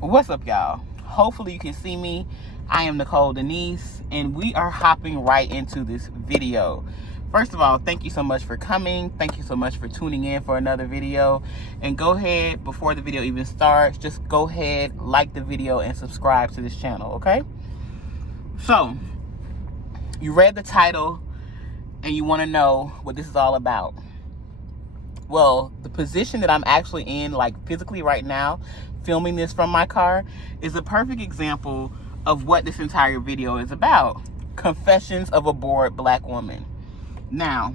What's up, y'all? Hopefully you can see me. I am Nicole Denise, and we are hopping right into this video. First of all, thank you so much for coming. Thank you so much for tuning in for another video. And go ahead, before the video even starts, just go ahead, like the video, and subscribe to this channel, okay? So, you read the title, and you want to know what this is all about. Well, the position that I'm actually in, like physically right now, filming this from my car, is a perfect example of what this entire video is about. Confessions of a bored black woman. Now,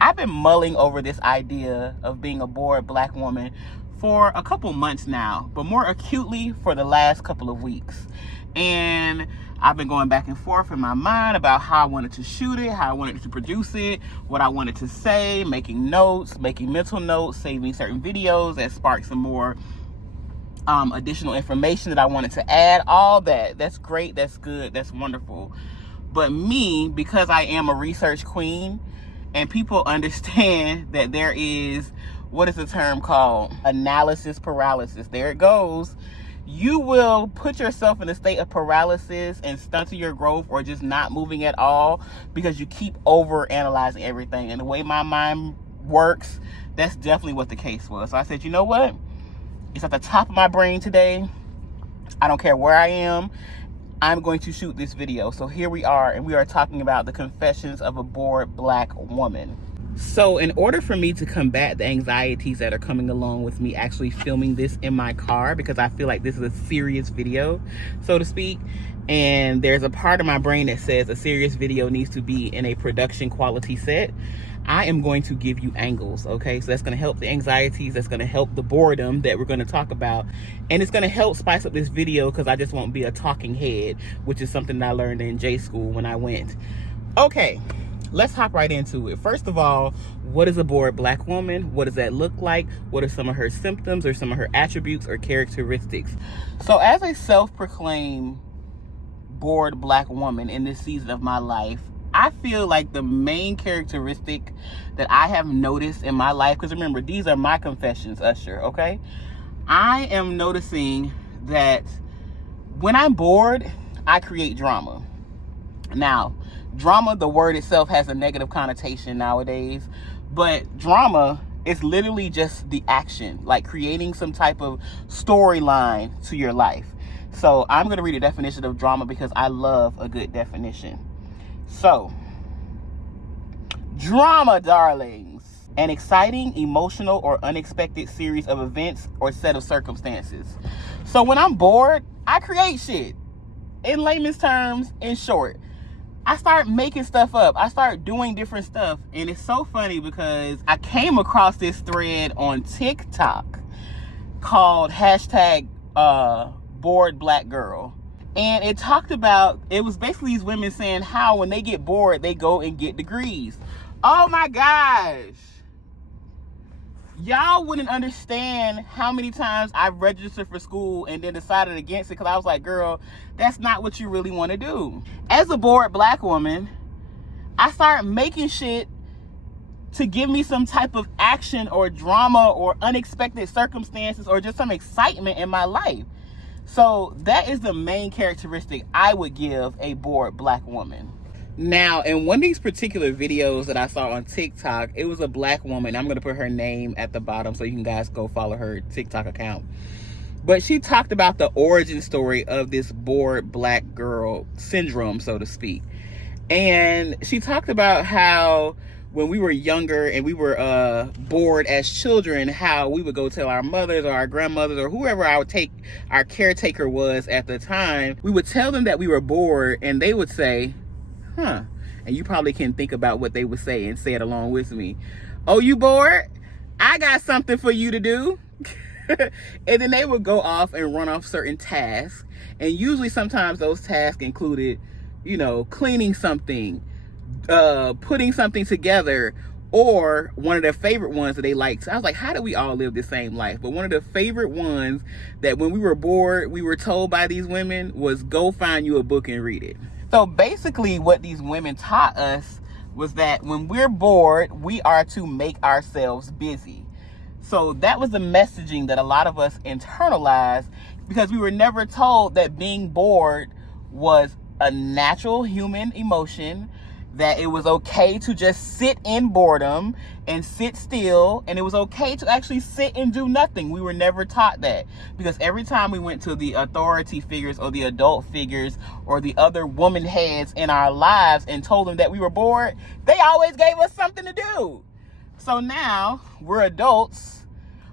I've been mulling over this idea of being a bored black woman for a couple months now, but more acutely for the last couple of weeks. And I've been going back and forth in my mind about how I wanted to shoot it, how I wanted to produce it, what I wanted to say, making notes, making mental notes, saving certain videos that sparked some more additional information that I wanted to add. All that. That's great. That's good. That's wonderful. But me, because I am a research queen, and people understand that there is, what is the term called? Analysis paralysis. There it goes. You will put yourself in a state of paralysis and stunting your growth, or just not moving at all, because you keep over analyzing everything. And the way my mind works, that's definitely what the case was. So I said, you know what? It's at the top of my brain today. I don't care where I am. I'm going to shoot this video. So here we are, and we are talking about the confessions of a bored black woman. So in order for me to combat the anxieties that are coming along with me actually filming this in my car, because I feel like this is a serious video, so to speak, and there's a part of my brain that says a serious video needs to be in a production quality set, I am going to give you angles, okay? So that's going to help the anxieties, that's going to help the boredom that we're going to talk about, and it's going to help spice up this video because I just won't be a talking head, which is something that I learned in J school when I went. Okay. Let's hop right into it. First of all, what is a bored black woman? What does that look like? What are some of her symptoms or some of her attributes or characteristics? So as a self-proclaimed bored black woman in this season of my life, I feel like the main characteristic that I have noticed in my life, because remember, these are my confessions, Usher, okay? I am noticing that when I'm bored, I create drama. Now, drama, the word itself has a negative connotation nowadays, but drama is literally just the action, like creating some type of storyline to your life. So I'm going to read a definition of drama because I love a good definition. So, drama, darlings, an exciting, emotional, or unexpected series of events or set of circumstances. So when I'm bored, I create shit. In layman's terms, in short, I start making stuff up. I start doing different stuff. And it's so funny because I came across this thread on TikTok called hashtag bored black girl. And it talked about, it was basically these women saying how when they get bored, they go and get degrees. Oh my gosh. Y'all wouldn't understand how many times I've registered for school and then decided against it because I was like, girl, that's not what you really want to do. As a bored black woman, I started making shit to give me some type of action or drama or unexpected circumstances or just some excitement in my life. So that is the main characteristic I would give a bored black woman. Now, in one of these particular videos that I saw on TikTok, it was a black woman. I'm going to put her name at the bottom so you can guys go follow her TikTok account. But she talked about the origin story of this bored black girl syndrome, so to speak. And she talked about how when we were younger and we were bored as children, how we would go tell our mothers or our grandmothers or whoever our caretaker was at the time. We would tell them that we were bored and they would say, huh. And you probably can think about what they would say and say it along with me. Oh, you bored? I got something for you to do. And then they would go off and run off certain tasks. And usually sometimes those tasks included, you know, cleaning something, putting something together, or one of their favorite ones that they liked. So I was like, how do we all live the same life? But one of the favorite ones that when we were bored, we were told by these women was go find you a book and read it. So basically what these women taught us was that when we're bored, we are to make ourselves busy. So that was the messaging that a lot of us internalized, because we were never told that being bored was a natural human emotion, that it was okay to just sit in boredom and sit still, and it was okay to actually sit and do nothing. We were never taught that, because every time we went to the authority figures or the adult figures or the other woman heads in our lives and told them that we were bored, they always gave us something to do. So now we're adults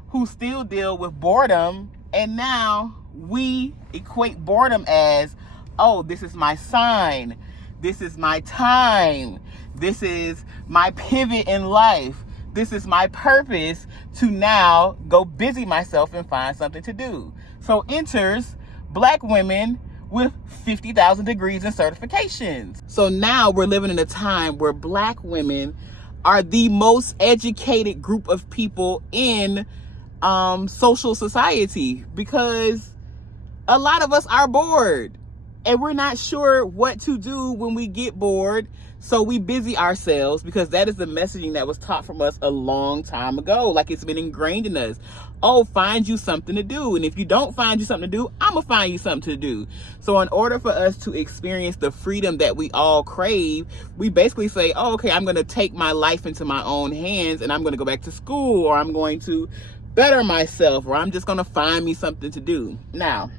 who still deal with boredom, and now we equate boredom as, oh, this is my sign. This is my time. This is my pivot in life. This is my purpose to now go busy myself and find something to do. So enters Black women with 50,000 degrees and certifications. So now we're living in a time where Black women are the most educated group of people in social society, because a lot of us are bored. And we're not sure what to do when we get bored. So we busy ourselves, because that is the messaging that was taught from us a long time ago. Like, it's been ingrained in us. Oh, find you something to do. And if you don't find you something to do, I'm going to find you something to do. So in order for us to experience the freedom that we all crave, we basically say, oh, okay, I'm going to take my life into my own hands, and I'm going to go back to school, or I'm going to better myself, or I'm just going to find me something to do. Now,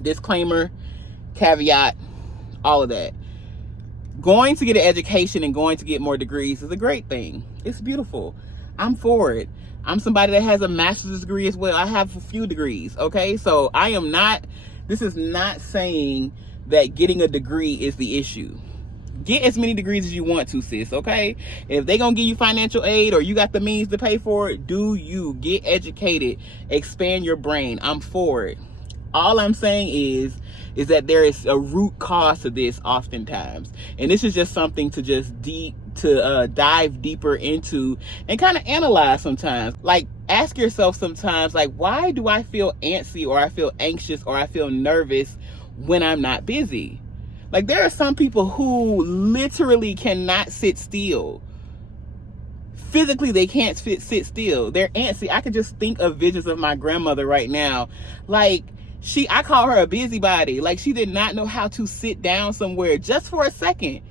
disclaimer, caveat, all of that. Going to get an education and going to get more degrees is a great thing. It's beautiful. I'm for it. I'm somebody that has a master's degree as well. I have a few degrees, okay? So this is not saying that getting a degree is the issue. Get as many degrees as you want to, sis, okay? If they gonna give you financial aid or you got the means to pay for it, do you. Get educated. Expand your brain. I'm for it. All I'm saying is that there is a root cause to this oftentimes. And this is just something to dive deeper into and kind of analyze sometimes. Like, ask yourself sometimes, like, why do I feel antsy, or I feel anxious, or I feel nervous when I'm not busy? Like, there are some people who literally cannot sit still. Physically, they can't sit still. They're antsy. I could just think of visions of my grandmother right now. Like, I call her a busybody. Like, she did not know how to sit down somewhere just for a second.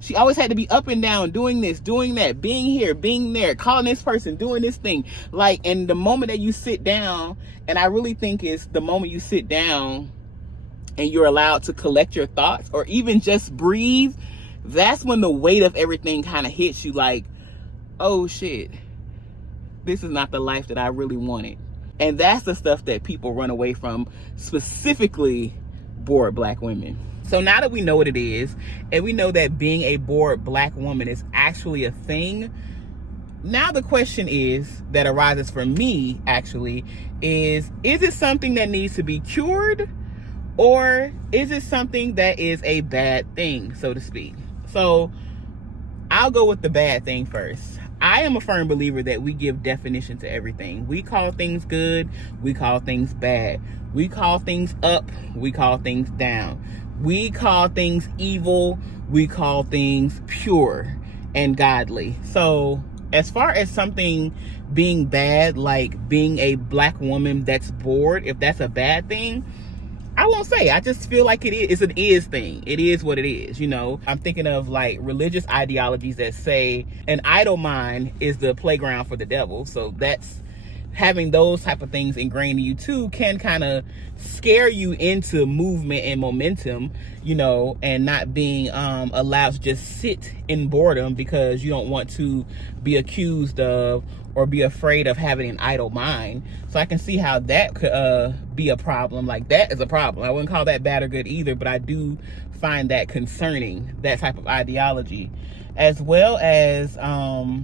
She always had to be up and down, doing this, doing that, being here, being there, calling this person, doing this thing. Like, and the moment that you sit down, and I really think it's the moment you sit down and you're allowed to collect your thoughts, or even just breathe, that's when the weight of everything kind of hits you. Like, oh shit, this is not the life that I really wanted. And that's the stuff that people run away from, specifically bored Black women. So now that we know what it is, and we know that being a bored Black woman is actually a thing, now the question that arises for me actually is it something that needs to be cured, or is it something that is a bad thing, so to speak? So I'll go with the bad thing first. I am a firm believer that we give definition to everything. We call things good, we call things bad. We call things up, we call things down. We call things evil, we call things pure and godly. So as far as something being bad, like being a Black woman that's bored, if that's a bad thing, I won't say. I just feel like it is. It's an is thing. It is what it is, you know. I'm thinking of like religious ideologies that say an idle mind is the playground for the devil. So that's having those type of things ingrained in you too can kind of scare you into movement and momentum, you know, and not being allowed to just sit in boredom because you don't want to be accused of or be afraid of having an idle mind. So I can see how that could be a problem. Like, that is a problem. I wouldn't call that bad or good either, but I do find that concerning, that type of ideology. As well as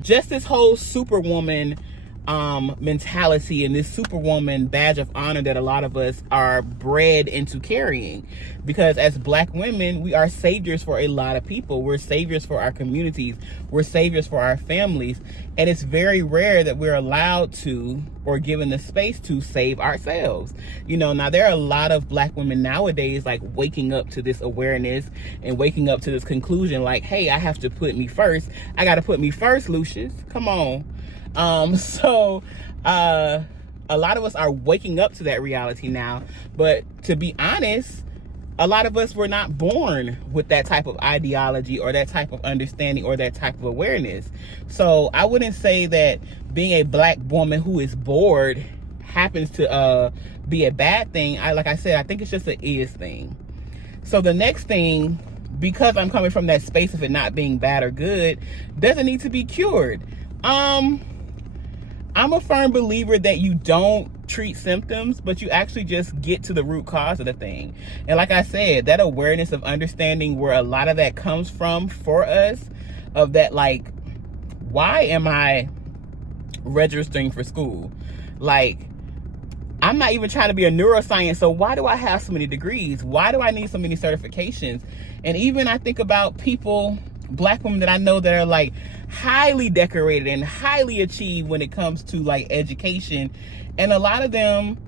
just this whole superwoman mentality and this superwoman badge of honor that a lot of us are bred into carrying. Because as Black women, we are saviors for a lot of people. We're saviors for our communities. We're saviors for our families. And it's very rare that we're allowed to, or given the space to, save ourselves. You know, now there are a lot of Black women nowadays like waking up to this awareness and waking up to this conclusion like, hey, I have to put me first. I got to put me first, Lucius. Come on. A a lot of us are waking up to that reality now. But to be honest, a lot of us were not born with that type of ideology or that type of understanding or that type of awareness. So I wouldn't say that being a black woman who is bored happens to be a bad thing. Like I said, I think it's just an is thing. So the next thing, because I'm coming from that space of it not being bad or good, doesn't need to be cured. I'm a firm believer that you don't treat symptoms, but you actually just get to the root cause of the thing. And like I said, that awareness of understanding where a lot of that comes from for us, of that, like, why am I registering for school? Like, I'm not even trying to be a neuroscience, so why do I have so many degrees? Why do I need so many certifications? And even I think about people, black women that I know that are like highly decorated and highly achieved when it comes to like education, and a lot of them,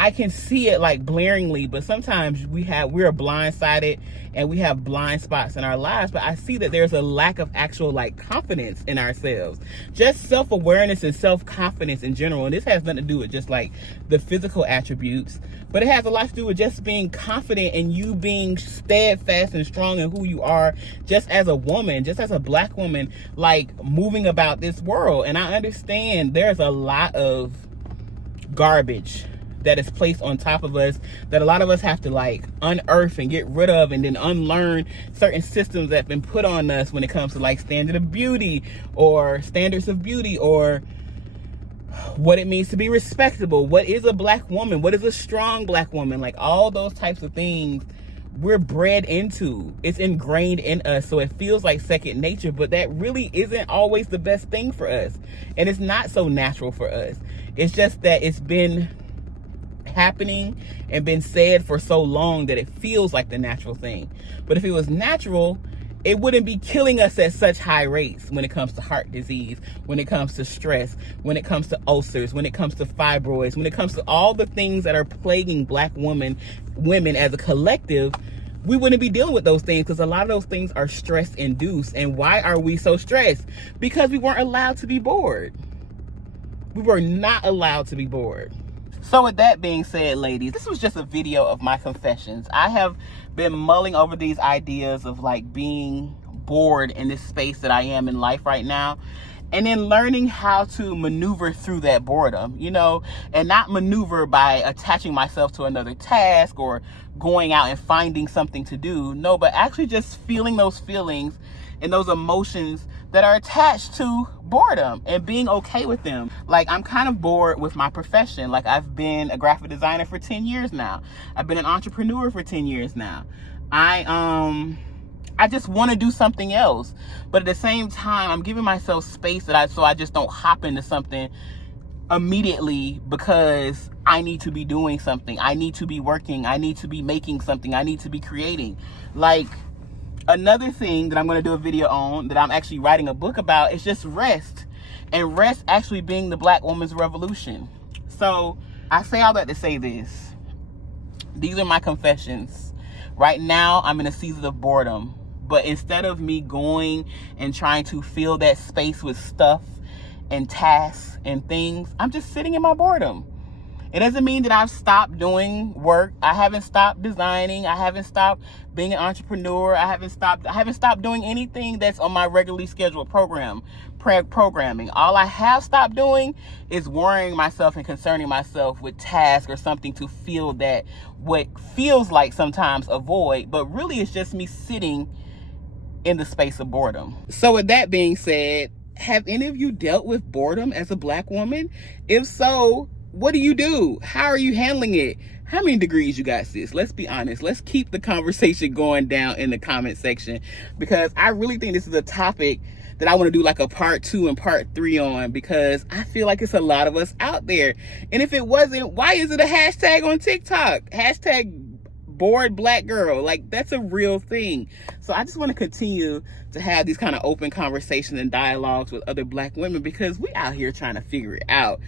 I can see it like blaringly, but sometimes we're blindsided and we have blind spots in our lives. But I see that there's a lack of actual like confidence in ourselves, just self-awareness and self-confidence in general. And this has nothing to do with just like the physical attributes, but it has a lot to do with just being confident and you being steadfast and strong in who you are, just as a woman, just as a black woman, like moving about this world. And I understand there's a lot of garbage that is placed on top of us that a lot of us have to like unearth and get rid of, and then unlearn certain systems that have been put on us when it comes to like standards of beauty or what it means to be respectable. What is a black woman? What is a strong black woman? Like all those types of things we're bred into. It's ingrained in us, so it feels like second nature, but that really isn't always the best thing for us. And it's not so natural for us. It's just that it's been happening and been said for so long that it feels like the natural thing. But if it was natural, it wouldn't be killing us at such high rates when it comes to heart disease, when it comes to stress, when it comes to ulcers, when it comes to fibroids, when it comes to all the things that are plaguing black women as a collective. We wouldn't be dealing with those things because a lot of those things are stress induced. And why are we so stressed? Because we weren't allowed to be bored. We were not allowed to be bored. So with that being said, ladies, this was just a video of my confessions. I have been mulling over these ideas of like being bored in this space that I am in life right now, and then learning how to maneuver through that boredom, you know, and not maneuver by attaching myself to another task or going out and finding something to do. No, but actually just feeling those feelings and those emotions that are attached to boredom and being okay with them. Like, I'm kind of bored with my profession. Like, I've been a graphic designer for 10 years now. I've been an entrepreneur for 10 years now. I just want to do something else. But at the same time, I'm giving myself space so I just don't hop into something immediately because I need to be doing something. I need to be working. I need to be making something. I need to be creating. Like, another thing that I'm going to do a video on, that I'm actually writing a book about, is just rest. And rest actually being the black woman's revolution. So I say all that to say this. These are my confessions. Right now, I'm in a season of boredom. But instead of me going and trying to fill that space with stuff and tasks and things, I'm just sitting in my boredom. It doesn't mean that I've stopped doing work. I haven't stopped designing. I haven't stopped being an entrepreneur. I haven't stopped doing anything that's on my regularly scheduled programming. All I have stopped doing is worrying myself and concerning myself with tasks or something to feel that what feels like sometimes a void, but really it's just me sitting in the space of boredom. So with that being said, have any of you dealt with boredom as a black woman? If so, what do you do? How are you handling it? How many degrees you got, sis? Let's be honest. Let's keep the conversation going down in the comment section, because I really think this is a topic that I want to do like a part 2 and part 3 on, because I feel like it's a lot of us out there. And if it wasn't, why is it a hashtag on TikTok? Hashtag bored black girl. Like, that's a real thing. So I just want to continue to have these kind of open conversations and dialogues with other Black women, because we out here trying to figure it out.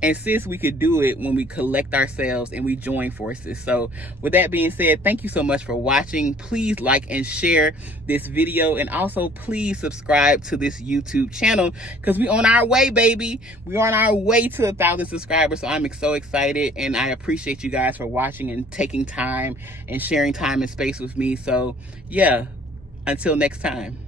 And since we could do it when we collect ourselves and we join forces. So with that being said, thank you so much for watching. Please like and share this video, and also please subscribe to this YouTube channel, because we on our way, baby. We're on our way to 1,000 subscribers. So I'm so excited, and I appreciate you guys for watching and taking time and sharing time and space with me. So yeah, until next time.